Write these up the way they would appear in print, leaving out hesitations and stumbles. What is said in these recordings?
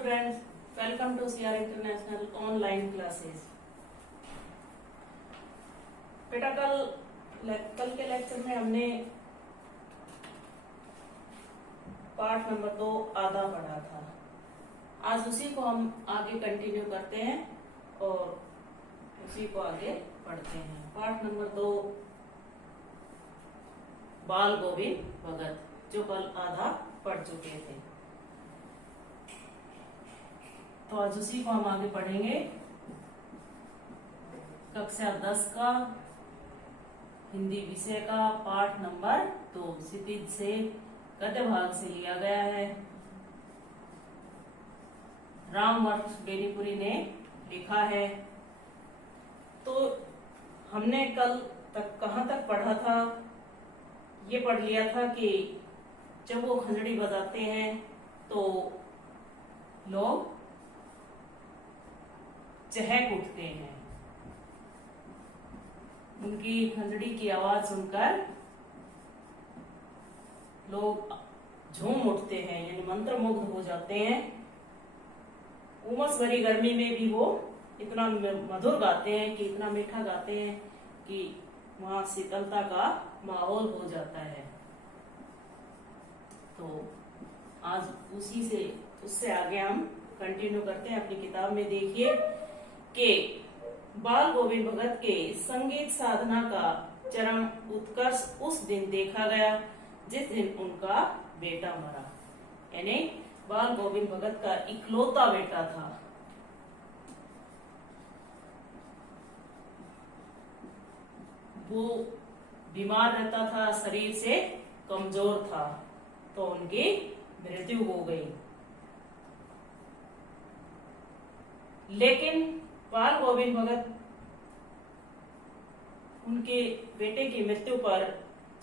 students, welcome to CR International online classes. बेटा कल के लेक्चर में हमने पार्ट नंबर 2 आधा पढ़ा था। आज उसी को हम आगे कंटिन्यू करते हैं और उसी को आगे पढ़ते हैं। पार्ट नंबर 2 बाल गोविंद भगत, जो कल आधा पढ़ चुके थे। तो आज उसी को हम आगे पढ़ेंगे। कक्षा 10 का हिंदी विषय का पाठ नंबर 2 क्षितिज से गद्य भाग से लिया गया है। राम वर्ष बेनीपुरी ने लिखा है। तो हमने कल तक कहाँ तक पढ़ा था? ये पढ़ लिया था कि जब वो खंजड़ी बजाते हैं तो लोग चहक उठते हैं। उनकी खंजड़ी की आवाज सुनकर लोग झूम उठते हैं, यानी मंत्रमुग्ध हो जाते हैं। उमस भरी गर्मी में भी वो इतना मधुर गाते हैं कि इतना मीठा गाते हैं कि वहां शीतलता का माहौल हो जाता है। तो आज उससे आगे हम कंटिन्यू करते हैं। अपनी किताब में देखिए कि बाल गोविंद भगत के संगीत साधना का चरम उत्कर्ष उस दिन देखा गया जिस दिन उनका बेटा मरा। यानी बाल गोविंद भगत का इकलौता बेटा था। वो बीमार रहता था, शरीर से कमजोर था, तो उनकी मृत्यु हो गई। लेकिन बाल गोविंद भगत उनके बेटे की मृत्यु पर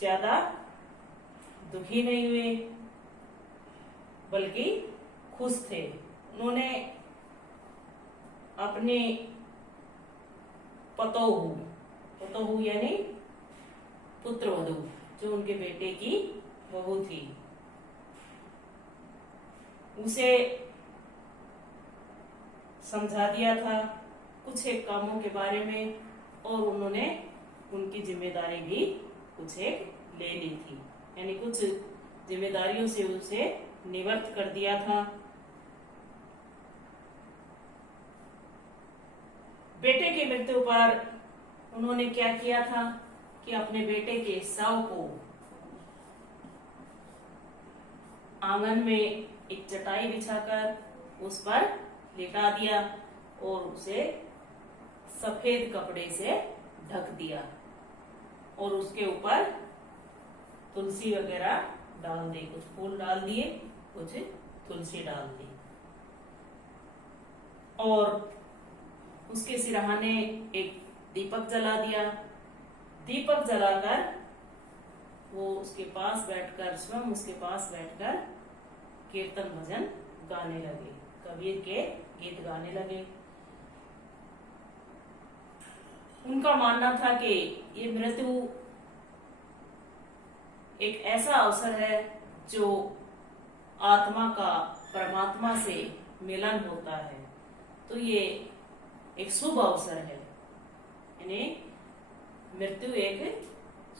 ज्यादा दुखी नहीं हुए, बल्कि खुश थे। उन्होंने अपने पतोहू यानी पुत्रवधू, जो उनके बेटे की बहू थी, उसे समझा दिया था कुछ एक कामों के बारे में, और उन्होंने उनकी जिम्मेदारी भी कुछ एक ले ली थी। यानी कुछ जिम्मेदारियों से उसे निवृत्त कर दिया था। बेटे की मृत्यु पर उन्होंने क्या किया था कि अपने बेटे के शव को आंगन में एक चटाई बिछाकर उस पर लिटा दिया और उसे सफेद कपड़े से ढक दिया, और उसके ऊपर तुलसी वगैरह डाल दी, कुछ फूल डाल दिए, कुछ तुलसी डाल दी, और उसके सिरहाने एक दीपक जला दिया। दीपक जलाकर वो उसके पास बैठकर कीर्तन भजन गाने लगे, कबीर के गीत गाने लगे। उनका मानना था कि ये मृत्यु एक ऐसा अवसर है जो आत्मा का परमात्मा से मिलन होता है, तो ये एक शुभ अवसर है। यानी मृत्यु एक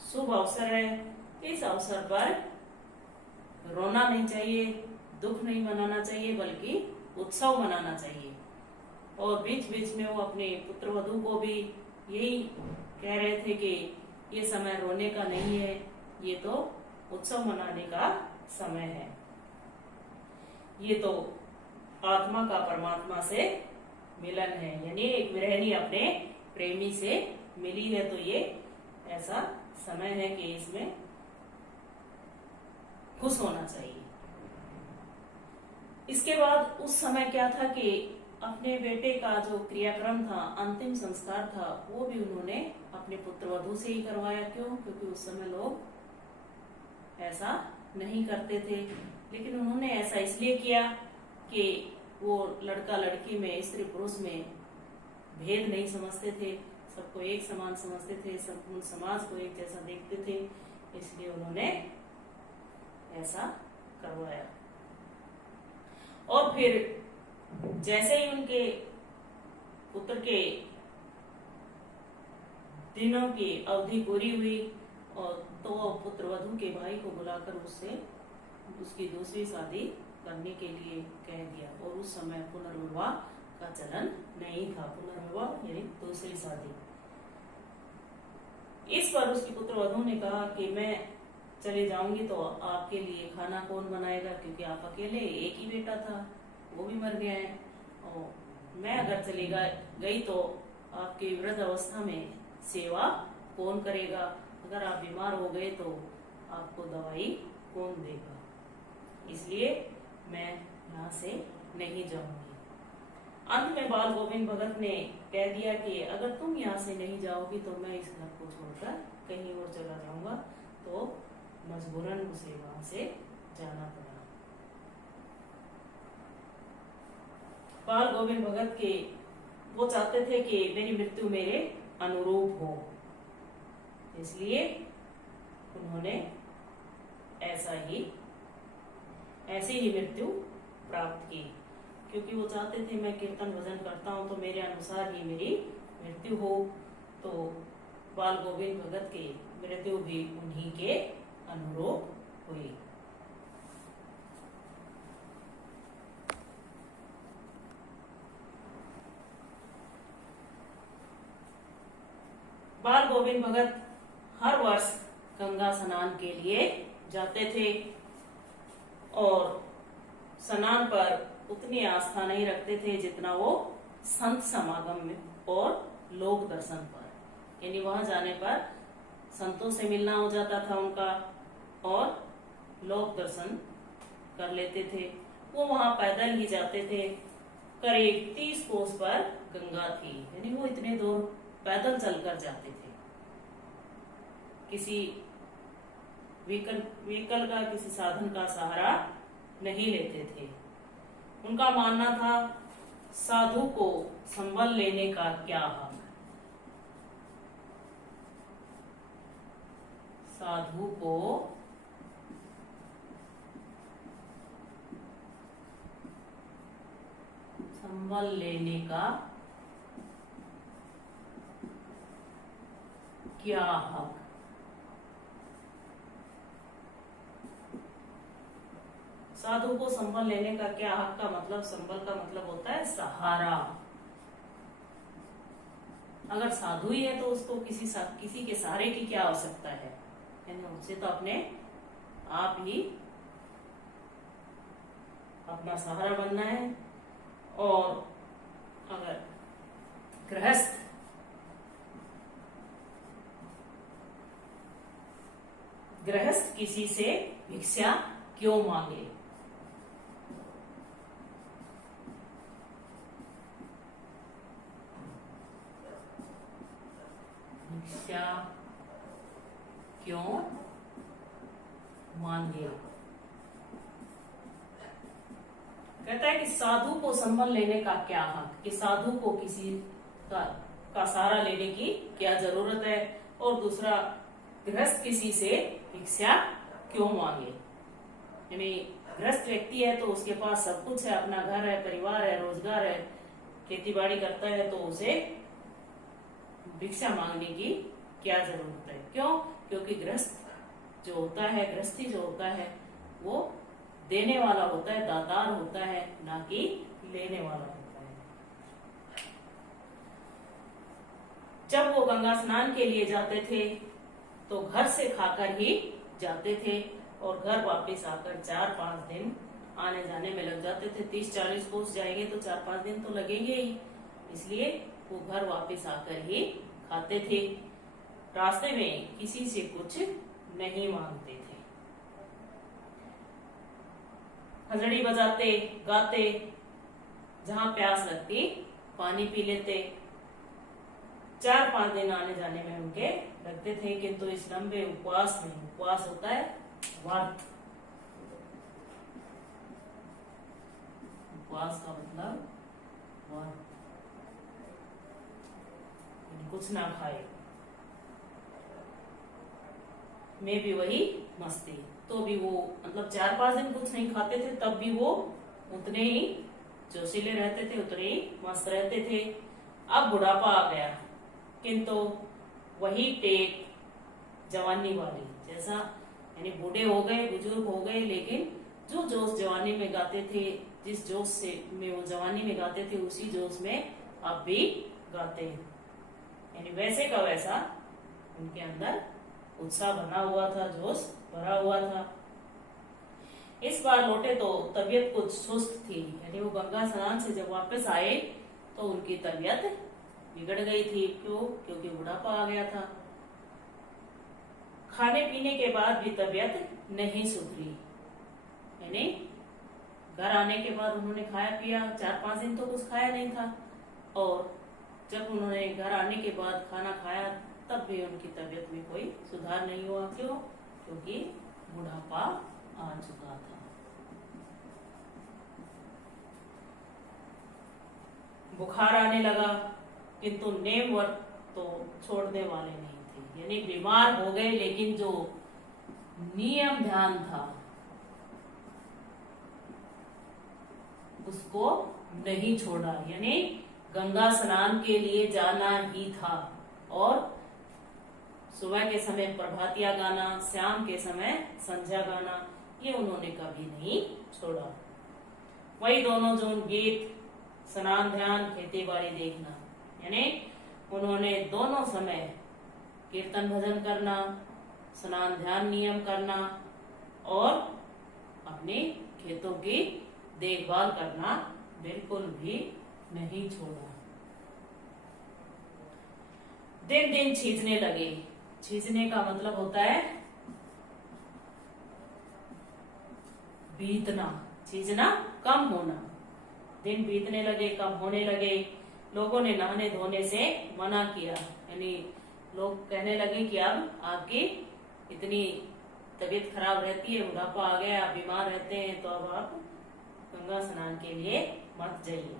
शुभ अवसर है। इस अवसर पर रोना नहीं चाहिए, दुख नहीं मनाना चाहिए, बल्कि उत्सव मनाना चाहिए। और बीच बीच में वो अपने पुत्रवधू को भी यही कह रहे थे कि ये समय रोने का नहीं है, ये तो उत्सव मनाने का समय है। ये तो आत्मा का परमात्मा से मिलन है। यानी एक विरहिणी अपने प्रेमी से मिली है, तो ये ऐसा समय है कि इसमें खुश होना चाहिए। इसके बाद उस समय क्या था कि अपने बेटे का जो क्रियाक्रम था, अंतिम संस्कार था, वो भी उन्होंने अपने पुत्रवधू से ही करवाया। क्यों? क्योंकि उस समय लोग ऐसा नहीं करते थे। लेकिन उन्होंने ऐसा इसलिए किया कि वो लड़का लड़की में, स्त्री पुरुष में भेद नहीं समझते थे, सबको एक समान समझते थे, सब समाज को एक जैसा देखते थे, इसलिए उन्होंने ऐसा करवाया। और फिर जैसे ही उनके पुत्र के दिनों की अवधि पूरी हुई और तो पुत्र वधू के भाई को बुलाकर उससे उसकी दूसरी शादी करने के लिए कह दिया। और उस समय पुनर्विवाह का चलन नहीं था। पुनर्विवाह यानी दूसरी शादी। इस पर उसकी पुत्र वधू ने कहा कि मैं चले जाऊंगी तो आपके लिए खाना कौन बनाएगा, क्योंकि आप अकेले, एक ही बेटा था, वो भी मर गया है, और मैं अगर चली गई तो आपकी वृद्ध अवस्था में सेवा कौन करेगा, अगर आप बीमार हो गए तो आपको दवाई कौन देगा, इसलिए मैं यहाँ से नहीं जाऊंगी। अंत में बाल गोविंद भगत ने कह दिया कि अगर तुम यहाँ से नहीं जाओगी तो मैं इस घर को छोड़कर कहीं और चला जाऊंगा। तो मजबूरन उसे वहां से जाना पड़ा। बाल गोविंद भगत के वो चाहते थे कि मेरी मृत्यु मेरे अनुरूप हो, इसलिए उन्होंने ऐसे ही मृत्यु प्राप्त की, क्योंकि वो चाहते थे मैं कीर्तन भजन करता हूँ तो मेरे अनुसार ही मेरी मृत्यु हो। तो बाल गोविंद भगत की मृत्यु भी उन्हीं के अनुरूप हुई। बाल गोविंद भगत हर वर्ष गंगा स्नान के लिए जाते थे और स्नान पर उतनी आस्था नहीं रखते थे जितना वो संत समागम में और लोक दर्शन पर। यानी वहां जाने पर संतों से मिलना हो जाता था उनका और लोक दर्शन कर लेते थे। वो वहां पैदल ही जाते थे। करीब 30 कोस पर गंगा थी, यानी वो इतने दूर पैदल चलकर जाते थे। किसी व्हीकल का, किसी साधन का सहारा नहीं लेते थे। उनका मानना था साधु को संबल लेने का क्या हक, साधु को संबल लेने का क्या हक। साधु को संबल लेने का क्या हक का मतलब, संबल का मतलब होता है सहारा। अगर साधु ही है तो उसको किसी के सहारे की क्या आवश्यकता है, उसे तो अपने आप ही अपना सहारा बनना है। और अगर गृहस्थ किसी से भिक्षा क्यों मांगे, भिक्षा क्यों मांगे। कहता है कि साधु को संबल लेने का क्या हक, कि साधु को किसी का सहारा लेने की क्या जरूरत है। और दूसरा, गृहस्थ किसी से भिक्षा क्यों मांगे। यानी गृहस्थ व्यक्ति है तो उसके पास सब कुछ है, अपना घर है, परिवार है, रोजगार है, खेती बाड़ी करता है, तो उसे भिक्षा मांगने की क्या जरूरत है। क्यों? क्योंकि गृहस्थ जो होता है, गृहस्थी जो होता है, वो देने वाला होता है, दातार होता है, ना कि लेने वाला होता है। जब वो गंगा स्नान के लिए जाते थे तो घर से खाकर ही जाते थे और घर वापस आकर 4-5 दिन आने जाने में लग जाते थे। 30-40 कोस जाएंगे तो 4-5 दिन तो लगेंगे ही, इसलिए वो घर वापस आकर ही खाते थे। रास्ते में किसी से कुछ नहीं मांगते थे। हजड़ी बजाते, गाते, जहां प्यास लगती पानी पी लेते। 4-5 दिन आने जाने में उनके लगते थे। किंतु इस लंबे उपवास में, उपवास होता है व्रत, उपवास का मतलब व्रत, कुछ ना खाए, में भी वही मस्ती। तो भी वो मतलब 4-5 दिन कुछ नहीं खाते थे, तब भी वो उतने ही जोशीले रहते थे उतने ही मस्त रहते थे। अब बुढ़ापा आ गया, किंतु वही टेक जवानी वाली, जैसा यानी बूढ़े हो गए, बुजुर्ग हो गए, लेकिन जो जोश जवानी में गाते थे, जिस जोश से में वो जवानी में गाते थे, उसी जोश में अब भी गाते हैं। यानी वैसे का वैसा उनके अंदर उत्साह बना हुआ था, जोश भरा हुआ था। इस बार लौटे तो तबीयत कुछ सुस्त थी, यानी वो गंगा स्नान से जब वापस आए तो उनकी तबीयत बिगड़ गई थी। क्यों? क्योंकि बुढ़ापा आ गया था। खाने पीने के बाद भी तबीयत नहीं सुधरी, यानी घर आने के बाद उन्होंने खाया पिया, 4-5 दिन तो कुछ खाया नहीं था, और जब उन्होंने घर आने के बाद खाना खाया तब भी उनकी तबीयत में कोई सुधार नहीं हुआ। क्यों? क्योंकि बुढ़ापा आ चुका था। बुखार आने लगा, किंतु नेम वर्क तो छोड़ने वाले नहीं थे, यानी बीमार हो गए लेकिन जो नियम ध्यान था उसको नहीं छोड़ा, यानी गंगा स्नान के लिए जाना ही था, और सुबह के समय प्रभातिया गाना, शाम के समय संध्या गाना, ये उन्होंने कभी नहीं छोड़ा। वही दोनों जो गीत, स्नान ध्यान, खेती बाड़ी देखना, यानी उन्होंने दोनों समय कीर्तन भजन करना, स्नान ध्यान नियम करना और अपने खेतों की देखभाल करना बिल्कुल भी नहीं छोड़ा। दिन दिन छींचने लगे। छींचने का मतलब होता है बीतना, छींचना कम होना। दिन बीतने लगे, कम होने लगे। लोगों ने नहाने धोने से मना किया, यानी लोग कहने लगे कि अब आपकी इतनी तबीयत खराब रहती है, बुढ़ापा आ गया, आप बीमार रहते हैं, तो अब आप गंगा स्नान के लिए मत जाइए।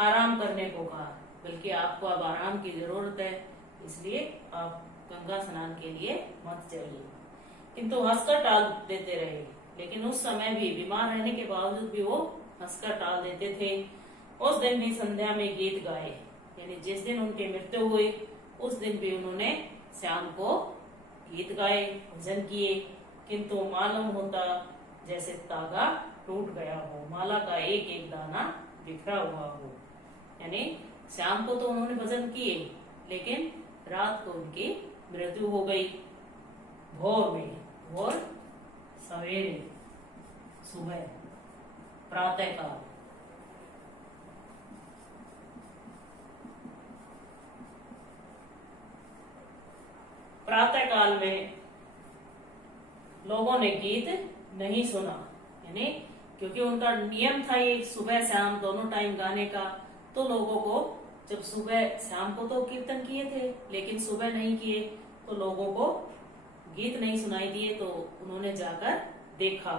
आराम करने को कहा, बल्कि आपको अब आराम की जरूरत है, इसलिए आप गंगा स्नान के लिए मत जाइए। किंतु हंसकर टाल देते रहे, लेकिन उस समय भी बीमार रहने के बावजूद भी वो हंसकर टाल देते थे। उस दिन भी संध्या में गीत गाए, यानी जिस दिन उनकी मृत्यु हुई उस दिन भी उन्होंने शाम को गीत गाए, भजन किए, किंतु मालूम होता जैसे तागा टूट गया हो, माला का एक एक दाना बिखरा हुआ हो। यानी शाम को तो उन्होंने भजन किए, लेकिन रात को उनकी मृत्यु हो गई। भोर में, भोर सवेरे, सुबह, प्रातः काल। प्रातः काल में लोगों ने गीत नहीं सुना, यानी क्योंकि उनका नियम था ये सुबह शाम दोनों टाइम गाने का, तो लोगों को जब सुबह शाम को तो कीर्तन किए थे, लेकिन सुबह नहीं किए, तो लोगों को गीत नहीं सुनाई दिए, तो उन्होंने जाकर देखा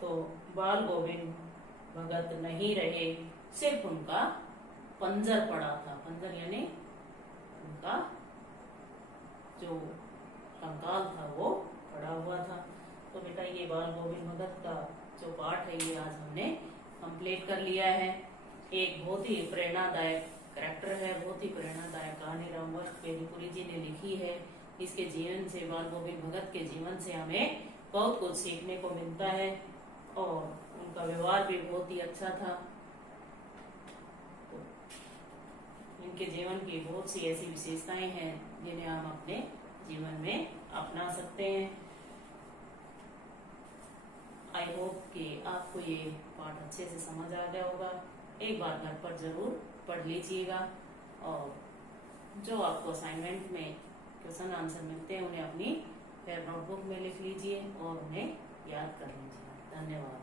तो बाल गोविंद भगत नहीं रहे, सिर्फ उनका पंजर पड़ा था। पंजर यानी उनका जो कंकाल था वो पड़ा हुआ था। तो बेटा ये बाल गोविंद भगत का जो पाठ है ये आज हमने कंप्लीट कर लिया है। एक बहुत ही प्रेरणादायक कैरेक्टर है, बहुत ही प्रेरणादायक कहानी रामवंश बेनीपुरी जी ने लिखी है। इसके जीवन से, बाल गोविंद भगत के जीवन से हमें बहुत कुछ सीखने को मिलता है, और उनका व्यवहार भी बहुत ही अच्छा था। तो इनके जीवन की बहुत सी ऐसी विशेषताएं हैं जिन्हें हम अपने जीवन में अपना सकते हैं। आई होप कि आपको ये पाठ अच्छे से समझ आ गया होगा। एक बार घर पर जरूर पढ़ लीजिएगा, और जो आपको असाइनमेंट में क्वेश्चन आंसर मिलते हैं उन्हें अपनी नोटबुक में लिख लीजिए और उन्हें याद कर लीजिए। धन्यवाद।